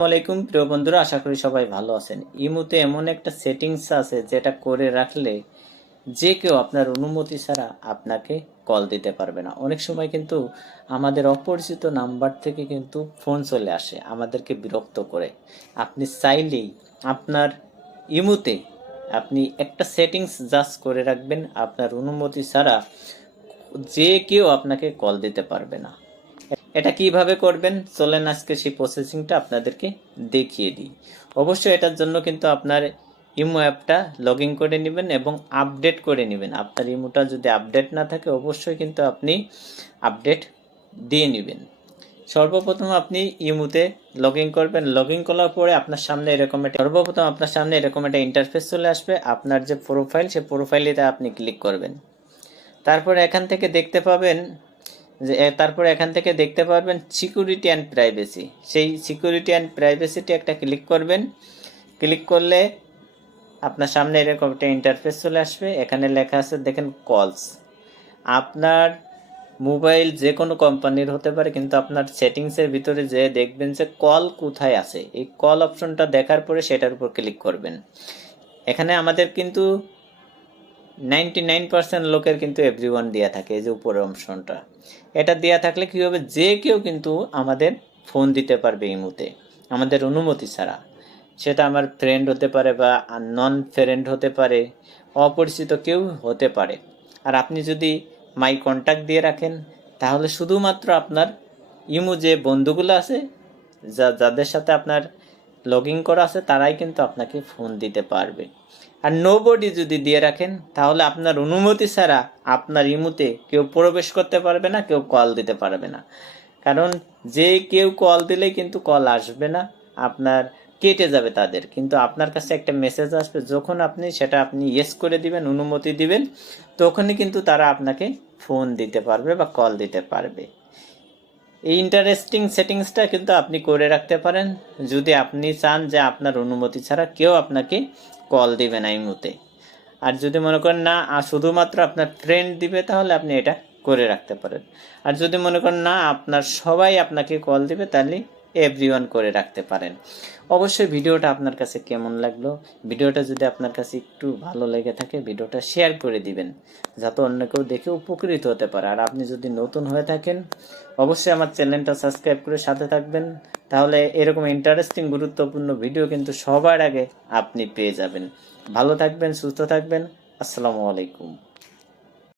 আসসালামাইকুম প্রিয় বন্ধুরা, আশা করি সবাই ভালো আছেন। ইমুতে এমন একটা সেটিংস আছে যেটা করে রাখলে যে কেউ আপনার অনুমতি ছাড়া আপনাকে কল দিতে পারবে না। অনেক সময় কিন্তু আমাদের অপরিচিত নাম্বার থেকে কিন্তু ফোন চলে আসে, আমাদেরকে বিরক্ত করে। আপনি চাইলেই আপনার ইমুতে আপনি একটা সেটিংস জাস্ট করে রাখবেন, আপনার অনুমতি ছাড়া যে কেউ আপনাকে কল দিতে পারবে না। এটা কীভাবে করবেন? চলেন আজকে সেই প্রসেসিংটা আপনাদেরকে দেখিয়ে দিই। অবশ্যই এটার জন্য কিন্তু আপনার ইমো অ্যাপটা লগ ইন করে নেবেন এবং আপডেট করে নেবেন। আপনার ইমোটা যদি আপডেট না থাকে, অবশ্যই কিন্তু আপনি আপডেট দিয়ে নেবেন। সর্বপ্রথম আপনি ইমুতে লগ ইন করবেন। লগ ইন করার পরে আপনার সামনে এরকম একটা সর্বপ্রথম আপনার সামনে এরকম একটা ইন্টারফেস চলে আসবে। আপনার যে প্রোফাইল সেই প্রোফাইলেতে আপনি ক্লিক করবেন। তারপরে এখান থেকে দেখতে পাবেন যে তারপরে এখান থেকে দেখতে পারবেন সিকিউরিটি অ্যান্ড প্রাইভেসি সেই সিকিউরিটি অ্যান্ড প্রাইভেসিটি একটা ক্লিক করবেন। ক্লিক করলে আপনার সামনে এরকম একটা ইন্টারফেস চলে আসবে। এখানে লেখা আছে, দেখেন কলস আপনার মোবাইল যে কোনো কোম্পানির হতে পারে, কিন্তু আপনার সেটিংসের ভিতরে যে দেখবেন যে কল কোথায় আছে, এই কল অপশনটা দেখার পরে সেটার উপর ক্লিক করবেন। এখানে আমাদের কিন্তু নাইনটি নাইন পার্সেন্ট লোকের কিন্তু এভরি ওয়ান দেওয়া থাকে, এই যে উপরের অপশনটা এটা দেওয়া থাকলে কী হবে? যে কেউ কিন্তু আমাদের ফোন দিতে পারবে এই মুহূর্তে, আমাদের অনুমতি ছাড়া। সেটা আমার ফ্রেন্ড হতে পারে বা নন ফ্রেন্ড হতে পারে, অপরিচিত কেউ হতে পারে। আর আপনি যদি মাই কন্ট্যাক্ট দিয়ে রাখেন, তাহলে শুধুমাত্র আপনার ইমু যে বন্ধুগুলো আছে, যা, যাদের সাথে আপনার লগ ইন করা আছে, তারাই কিন্তু আপনাকে ফোন দিতে পারবে। আর নোবডি যদি দিয়ে রাখেন, তাহলে আপনার অনুমতি ছাড়া আপনার ইমুতে কেউ প্রবেশ করতে পারবে না, কেউ কল দিতে পারবে না। কারণ যে কেউ কল দিলেই কিন্তু কল আসবে না, আপনার কেটে যাবে তাদের। কিন্তু আপনার কাছে একটা মেসেজ আসবে, যখন আপনি সেটা আপনি ইয়েস করে দিবেন, অনুমতি দিবেন, তখনই কিন্তু তারা আপনাকে ফোন দিতে পারবে বা কল দিতে পারবে। এই ইন্টারেস্টিং সেটিংসটা কিন্তু আপনি করে রাখতে পারেন। যদি আপনি চান যে আপনার অনুমতি ছাড়া কেউ আপনাকে কল দিবে না এই মুহূর্তে। আর যদি মনে করেন, না শুধুমাত্র আপনার ফ্রেন্ড দিবে, তাহলে আপনি এটা করে রাখতে পারেন। আর যদি মনে করেন, না, আপনার সবাই আপনাকে কল দিবে, তাহলে এভরি করে রাখতে পারেন। অবশ্যই ভিডিওটা আপনার কাছে কেমন লাগল? ভিডিওটা যদি আপনার কাছে একটু ভালো লেগে থাকে, ভিডিওটা শেয়ার করে দিবেন, যাতে অন্য কেউ দেখে উপকৃত হতে পারে। আর আপনি যদি নতুন হয়ে থাকেন, অবশ্যই আমার চ্যানেলটা সাবস্ক্রাইব করে সাথে থাকবেন। তাহলে এরকম ইন্টারেস্টিং গুরুত্বপূর্ণ ভিডিও কিন্তু সবার আগে আপনি পেয়ে যাবেন। ভালো থাকবেন, সুস্থ থাকবেন। আসসালামু আলাইকুম।